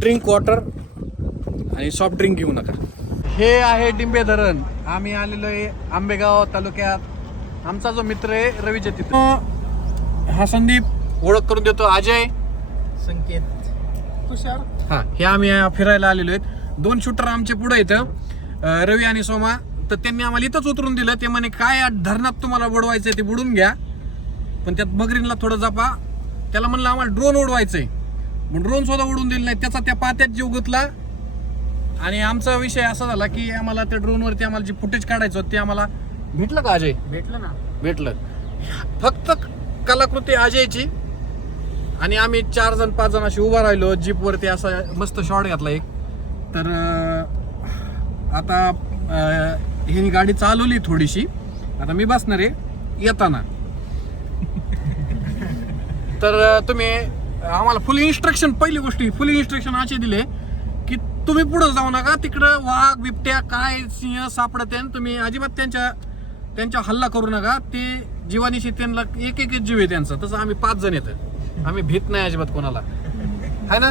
Drink water आणि soft drink घेऊ नका. हे आहे डिंबे धरण. आम्ही आलेलो आहे आंबेगाव तालुक्यात. आमचा जो मित्र आहे रवीच्या तिथे. हा संदीप, ओळख करून देतो अजय, संकेत, तुषार. हा, हे आम्ही फिरायला आलेलो आहेत. 2 शूटर आमचे पुढे येतं, रवी आणि सोमा. तर त्यांनी आम्हाला इथंच उतरून दिलं. ते म्हणे काय धरणात तुम्हाला बुडवायचंय ते बुडून घ्या, पण त्यात मगरीनला थोडं जपा. त्याला म्हणलं आम्हाला ड्रोन उडवायचंय, मग ड्रोन सुद्धा उडून दिलं नाही. त्याचा त्या पात्यात जीव गुतला. आणि आमचा विषय असा झाला की आम्हाला त्या ड्रोनवरती आम्हाला जे फुटेज काढायचं होतं ते आम्हाला भेटलं का अजय? भेटलं ना. भेटलं. फक्त कलाकृती अजयची. आणि आम्ही 4 जण 5 जण अशी उभा राहिलो जीपवरती. असा मस्त शॉट घातला एक. तर आता ह्यानी गाडी चालवली थोडीशी. आता मी बसणार आहे येताना. तर तुम्ही आम्हाला फुल इन्स्ट्रक्शन, पहिली गोष्टी फुल इन्स्ट्रक्शन असे दिले की तुम्ही पुढे जाऊ नका, तिकडं वाघ बिबट्या काय सिंह सापडते, तुम्ही अजिबात त्यांच्या हल्ला करू नका. ते जीवानीशी त्यांना एक जीव आहे त्यांचा. तसं आम्ही 5 जण येतं, आम्ही भीत नाही अजिबात कोणाला, आहे ना?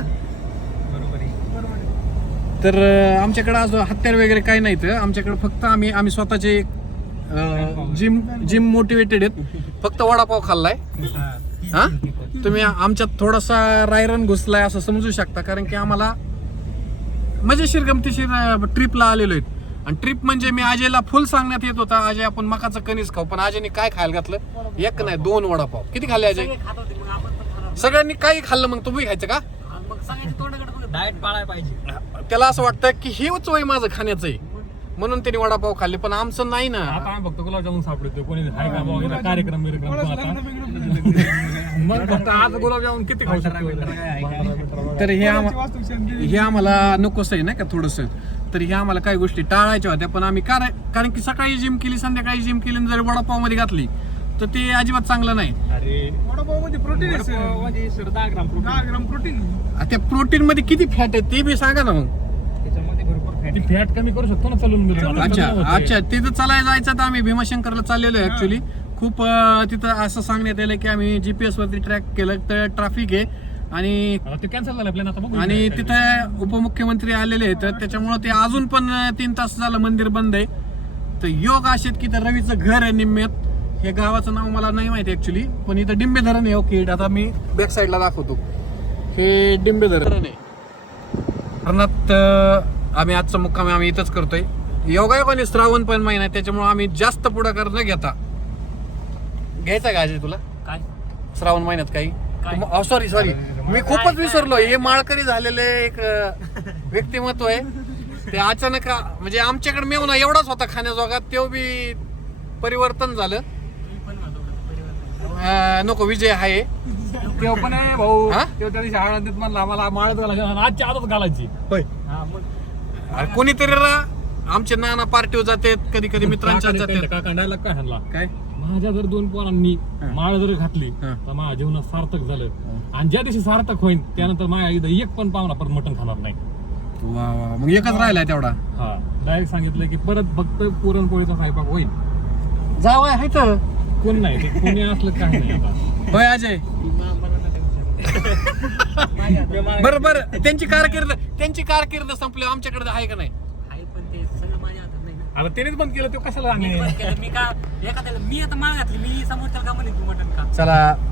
तर आमच्याकडे आज हत्यार वगैरे काही नाही. तर आमच्याकडे फक्त आम्ही स्वतःचे जिम मोटिवेटेड आहेत. फक्त वडापाव खाल्लाय. हा, तुम्ही आमच्यात थोडासा रायरन घुसलाय असं समजू शकता, कारण की आम्हाला मजेशीर गमतीशीर ट्रिपला आलेलो आहेत. आणि ट्रिप म्हणजे मी अजयला फुल सांगण्यात येत होता, अजय आपण मकाचं कणीस खाऊ, पण अजयने काय खायला घातलं? एक नाही 2 वडापाव. किती खाल्ले अजय? सगळ्यांनी काही खाल्लं, मग तुम्ही खायचं का? डाएट पाळायला पाहिजे. त्याला असं वाटतं की हेच वय माझं खाण्याचं आहे, म्हणून त्यांनी वडापाव खाल्ले. पण आमचं नाही ना. आता आम्ही फक्त गुलाबजामुन सापडतो. कोणी हाय का बाबा कार्यक्रम मग फक्त आज गुलाबजामुन किती खाऊ शकतो? तर हे आम्हाला नकोच आहे ना का थोडंसं. तर हे आम्हाला काही गोष्टी टाळायच्या होत्या, पण आम्ही कारण की सकाळी जिम केली, संध्याकाळी जिम केली, जर वडापाव मध्ये घातली तर ते अजिबात चांगलं नाही. अरे वडापाव मध्ये प्रोटीन आहे. 10 ग्राम प्रोटीन. त्या प्रोटीन मध्ये किती फॅट आहे ते बी सांगा ना. मग त्याच्यामध्ये भरपूर फॅट. ती फॅट कमी करू शकतो ना चालून. अच्छा तिथं चालायला जायचं. तर आम्ही भीमाशंकरला चाललेलो आहे ऍक्च्युली. खूप तिथं असं सांगण्यात आलं की आम्ही GPS वरती ट्रॅक केलं तर ट्रॅफिक आहे आणि ते कॅन्सल झालं प्लॅन आता बघू. आणि तिथं उपमुख्यमंत्री आलेले आहेत, तर त्याच्यामुळे ते अजून पण 3 तास झालं मंदिर बंद आहे. तर योग असेत की तर रवीचं घर आहे निम्म्यात. हे गावाचं नाव मला नाही माहिती ऍक्च्युली, पण इथं डिंबे धरण आहे. ओके, आता मी बॅक साईडला दाखवतो. हे डिंबे धरण आहे. धरणात आम्ही आजचा मुक्काम आम्ही इथंच करतोय. योगायोगाने श्रावण पण महिना आहे, त्याच्यामुळे आम्ही जास्त पुढाकार न घेता. घ्यायचा का अजय तुला काय श्रावण महिन्यात काही? सॉरी मी खूपच विसरलो. हे माळकरी झालेले एक व्यक्तिमत्व आहे. ते अचानक म्हणजे आमच्याकडे मेवना एवढाच होता खाण्याजोगा, तो बी परिवर्तन झालं. नको, विजय आहे ते पण आहे भाऊ. हा? ते त्या दिवशी आळंदीत म्हणला आम्हाला माळत घालायची, आजची आजच घालायची. होय. हा, मग कोणीतरी आमचे नाना पार्टीवर जातात, कधी कधी मित्रांच्या जातात. काका डायलॉग काय हल्ला? काय माझ्या जर 2 पोरांनी माळ जर घातली हा. तर माझ्या जीवनात सार्थक झालं. आणि ज्या दिवशी सार्थक होईल त्यानंतर माझ्या इथं एक पण पाहुणा परत मटण खाणार नाही. वा वा, मग एकच राहिलाय तेवढा. हा, डायरेक्ट सांगितलं की परत फक्त पुरणपोळीचा स्वयंपाक होईल. जाव आहे तर कोण नाही, ते कोणी असलं काय नाही आता. होय अजय. बरोबर, त्यांची कारकीर्द संपली. आमच्याकडे आहे का नाही? आहे, पण ते सगळं माझ्या हातात नाही ना. आता त्यानेच बंद केलं, तो कशाला मी सांगेल? पण केलं. मी का एखाद्याला मी आता माळ घातली, मी समोरच्या का म्हणे तू मटण का?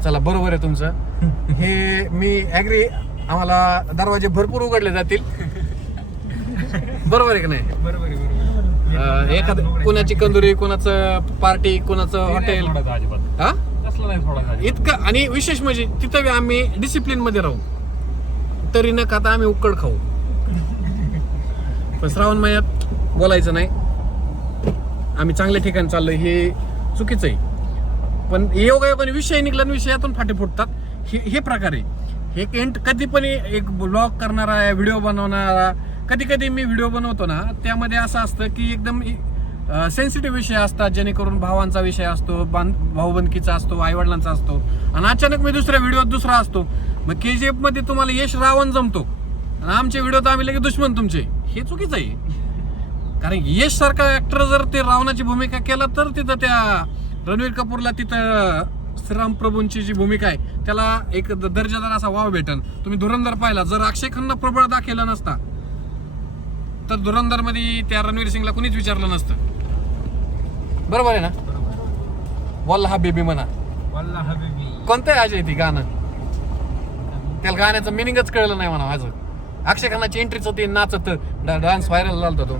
चला बरोबर आहे तुमचं. हे मी ऍग्री. आम्हाला दरवाजे भरपूर उघडले जातील. बरोबर आहे की नाही? बरोबर आहे. एखादं कोणाची कंदुरी, कोणाचं पार्टी, कोणाचं हॉटेल. अजिबात हा, कसलं नाही थोडा. इतकं. आणि विशेष म्हणजे तिथं बी आम्ही डिसिप्लिन मध्ये राहू, तरी न खाता आम्ही उकड खाऊ. पण श्रावण महिन्यात बोलायचं नाही. आम्ही चांगल्या ठिकाणी चाललोय हे चुकीचं आहे. पण योगायोगाने विषय निघला, विषयातून फाटे फुटतात. हे प्रकार आहे. हे कधी पण एक ब्लॉग करणारा, व्हिडिओ बनवणारा, कधी मी व्हिडिओ बनवतो ना, त्यामध्ये असं असतं की एकदम सेन्सिटिव्ह विषय असतात, जेणेकरून भावांचा विषय असतो, भाऊबंदकीचा असतो, आईवडिलांचा असतो. आणि अचानक मी दुसऱ्या व्हिडिओत दुसरा असतो. मग KGF मध्ये तुम्हाला यश रावण जमतो आणि आमच्या व्हिडिओत आम्ही लगेच दुश्मन तुमचे. हे चुकीचं आहे. कारण यश सारखा ऍक्टर जर ते रावणाची भूमिका केला तर तिथं त्या रणवीर कपूरला तिथं श्रीराम प्रभूंची जी भूमिका आहे त्याला एक दर्जादार असा वाव भेटन. तुम्ही धुरंधर पाहिला, जर अक्षय खन्ना प्रबळ दाखवला नसता तर धुरंधर मध्ये त्या रणवीर सिंगला कुणीच विचारलं नसतं. बरोबर आहे ना? वल्लाह बेबी म्हणा, वल्लाह बेबी. कोणतं आहे अजय ती गाणं? त्याला गाण्याचं मिनिंगच कळलं नाही म्हणा माझं. अक्षय खन्नाची एंट्रीच ते नाचत डान्स व्हायरल झाला तो.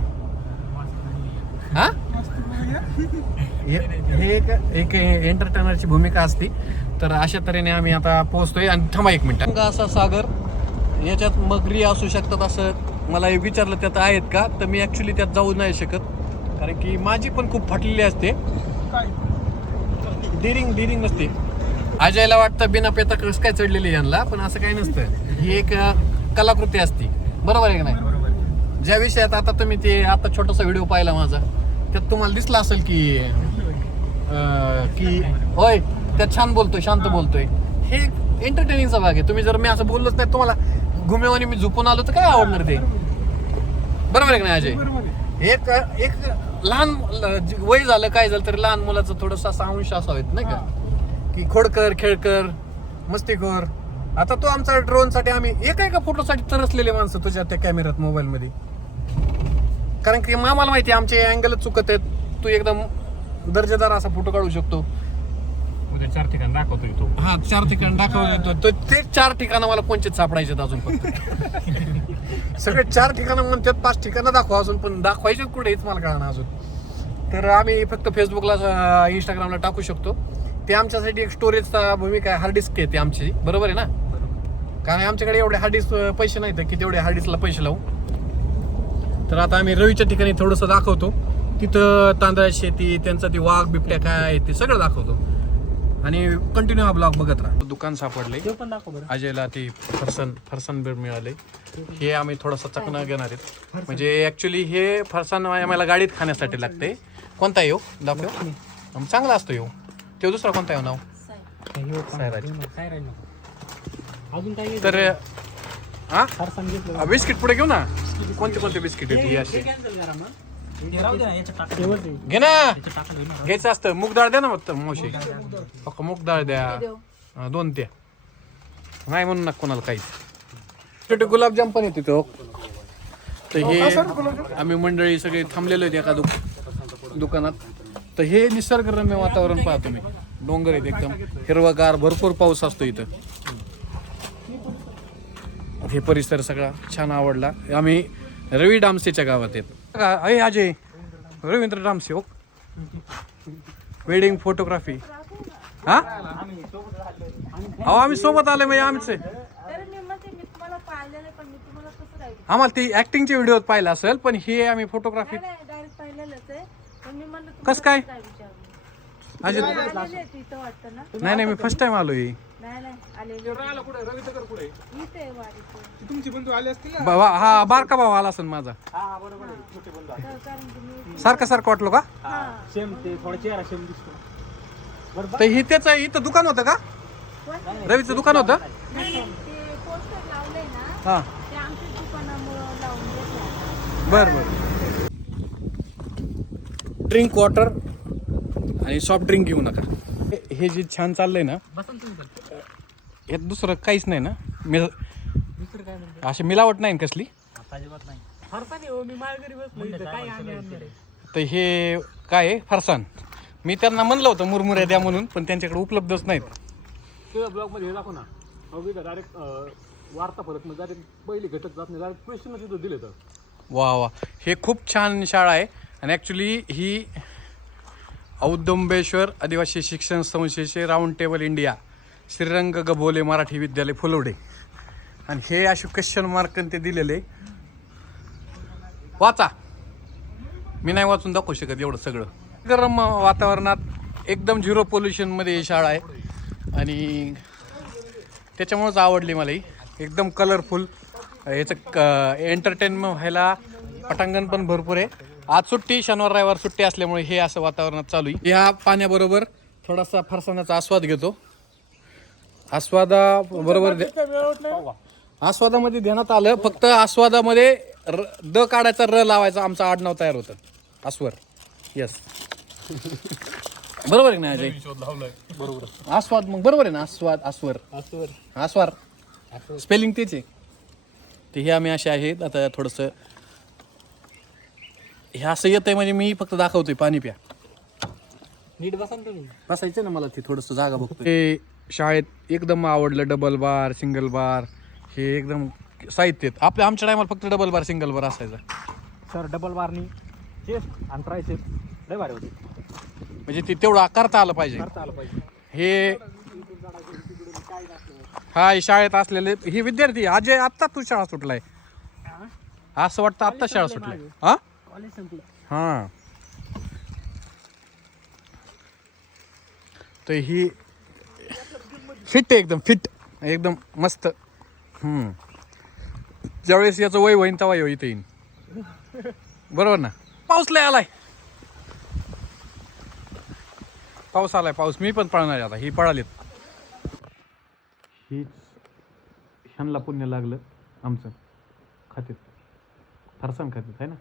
हा, हे एक एंटरटेनरची भूमिका असते. तर अशा तऱ्हेने आम्ही आता पोहोचतोय. आणि थांबा एक मिनिट, असा सागर याच्यात मगरी असू शकतात असं मला विचारलं, त्यात आहेत का? तर मी ऍक्च्युली त्यात जाऊ नाही शकत, कारण की माझी पण खूप फाटलेली असते. काय डिरिंग नसते. अजयला वाटतं बिना पेता कसं काय चढलेली यांना, पण असं काही नसतं. ही एक कलाकृती असते. बरोबर आहे की नाही? ज्या विषयात आता तुम्ही ते आता छोटासा व्हिडिओ पाहिला माझा, त्यात तुम्हाला दिसला असेल की होय त्यात छान बोलतोय, शांत बोलतोय. हे एंटरटेनिंगचा भाग आहे. तुम्ही जर मी असं बोललोच नाही, तुम्हाला घुमेवानी मी झोपून आलो तर काय आवडणार ते? बरोबर आहे की नाही अजय? एक लहान वय झालं काय झालं तरी लहान मुलाचं थोडंसं असा अंश असावेत नाही का, की खोडकर, खेळकर, मस्तीखोर. आता तो आमचा ड्रोन साठी आम्ही एका फोटोसाठी तरसलेले माणसं तुझ्या त्या कॅमेऱ्यात मोबाईल मध्ये. कारण की आम्हाला माहिती आहे आमचे अँगलच चुकत आहेत. तू एकदम दर्जेदार असा फोटो काढू शकतो. उद्या 4 ठिकाण दाखवतोय तो. हा, 4 ठिकाण दाखवतो. ते 4 ठिकाणं मला कोणतेच सापडायचे अजून फक्त. सगळे 4 ठिकाणं म्हणतात, 5 ठिकाणं दाखवा अजून, पण दाखवायचे कुठे हेच मला कळणार अजून. तर आम्ही फक्त फेसबुकला, इंस्टाग्रामला टाकू शकतो. ते आमच्यासाठी एक स्टोरेजचा भूमिका आहे. हार्ड डिस्क आहे ते आमची. बरोबर आहे ना? कारण आमच्याकडे एवढे हार्ड डिस्क पैसे नाहीत की तेवढे हार्ड डिस्कला पैसे लावू. तर आता आम्ही रवीच्या ठिकाणी थोडंसं दाखवतो. तिथं तांदळाची शेती, त्यांचा ती वाघ बिबट्या काय आहे ते सगळं दाखवतो. आणि कंटिन्यू हा ब्लॉग बघत राहा. दुकान सापडले अजयला, ते फरसान बीड मिळाले. हे आम्ही थोडासा चकना घेणार आहेत. म्हणजे ऍक्च्युली हे फरसान आम्हाला गाडीत खाण्यासाठी लागते. कोणता येऊ दाखव? चांगला असतो येऊ. ते दुसरा कोणता येऊ नाव? अजून काय तर हा, बिस्किट पुढे घेऊ ना. कोणते बिस्किट आहेत? ही अशी घे ना, घ्यायचं असतं. मूग डाळ द्या ना मग मावशी. मूग डाळ द्या 2 त्या. नाही म्हणून ना कोणाला काहीच. छोटे गुलाबजाम पण येते तो. तर हे आम्ही मंडळी सगळे थांबलेलो आहेत एका दुकानात. तर हे निसर्गरम्य वातावरण पहा तुम्ही. डोंगर आहेत एकदम हिरवागार, भरपूर पाऊस असतो इथं. हे परिसर सगळा छान आवडला. आम्ही रवी डामसेच्या गावात आहेत. अय अजय, रवींद्र डामसे हो, वेडिंग फोटोग्राफी. हा, अहो आम्ही सोबत आले म्हणजे आमचे. आम्हाला ती ऍक्टिंगचे व्हिडिओ पाहिला असेल, पण हे आम्ही फोटोग्राफी कस काय अजय? नाही मी फर्स्ट टाइम आलोय. तुमचे बंधू आले असतील ना? हा, बारका भाऊ आला असेल माझा. सारखं वाटलो का? तर हे त्याच इथं दुकान होतं का? रवीचं दुकान होतं? हा, बर. ड्रिंक वॉटर आणि सॉफ्ट ड्रिंक घेऊ नका. हे जे छान चाललंय ना, यात दुसरं काहीच नाही ना? अशी मिलावट नाही कसली? तर हे काय आहे? फरसान. मी त्यांना म्हणलं होतं मुरमुऱ्या द्या म्हणून, पण त्यांच्याकडे उपलब्धच नाहीत. ब्लॉग मध्ये दाखव ना. डायरेक्ट वार्ता फरक म्हणजे डायरेक्ट पहिली घटक जात नाही, डायरेक्ट क्वेश्चन तिथं दिले. तर वा, हे खूप छान शाळा आहे. आणि ॲक्च्युली ही औदुंबेश्वर आदिवासी शिक्षण संस्थेचे round table India Shrirang Gabhole Marathi विद्यालय फुलवडे. आणि हे असे क्वेश्चन मार्क ते दिलेले. वाचा, मी नाही वाचून दाखवू शकत एवढं सगळं. गरम वातावरणात एकदम 0 पोल्युशनमध्ये ही शाळा आहे. आणि त्याच्यामुळेच आवडली मला ही. एकदम कलरफुल. याचं एंटरटेनमेंट व्हायला पटांगण पण भरपूर आहे. आज सुट्टी, शनिवार रविवार सुट्टी असल्यामुळे हे असं वातावरणात चालू आहे. या पाण्याबरोबर थोडासा फरसाणाचा आस्वाद घेतो. आस्वादाबरोबर आस्वादामध्ये ध्यानात आलं, फक्त आस्वादामध्ये द काढायचा, र लावायचा. आमचं आडनाव तयार होतं, अस्वर. येस. बरोबर आहे ना अजय? शोध लावलाय बरोबर आस्वाद मग बरोबर आहे ना? आस्वाद, आस्वर, आस्वार, स्पेलिंग तेच आहे. ते हे आम्ही असे आहेत. आता थोडंसं हे असं येतंय म्हणजे मी फक्त दाखवतोय पाणी प्या. नीट बसा ना तुम्ही. बसायचं ना मला ते थोडंसं जागा बघतो. हे शाळेत एकदम आवडलं डबल बार सिंगल बार हे एकदम साहित्य आमच्या टायमाला फक्त डबल बार सिंगल बार असायचा. सर डबल बारनी चेस्ट आणि ट्रायसेप लय भारी होते. म्हणजे ते तेवढं करता आलं पाहिजे. करता आलं पाहिजे. हे हा हे शाळेत असलेले हे विद्यार्थी अजय आत्ता तू शाळा सुटलाय असं वाटतं. आत्ता शाळा सुटलाय. हा कॉलेज संपलं. हा तर ही फिट आहे एकदम फिट एकदम मस्त. ज्यावेळेस याचं वय होईन तेव्हा इथे येईन. बरोबर ना? पाऊस लय आलाय. पाऊस आलाय पाऊस. मी पण पळणार आता. ही पळालीत. हीच ह्यांना पुण्य लागलं आमचं. खात्यात फरसाण खात्यात आहे ना.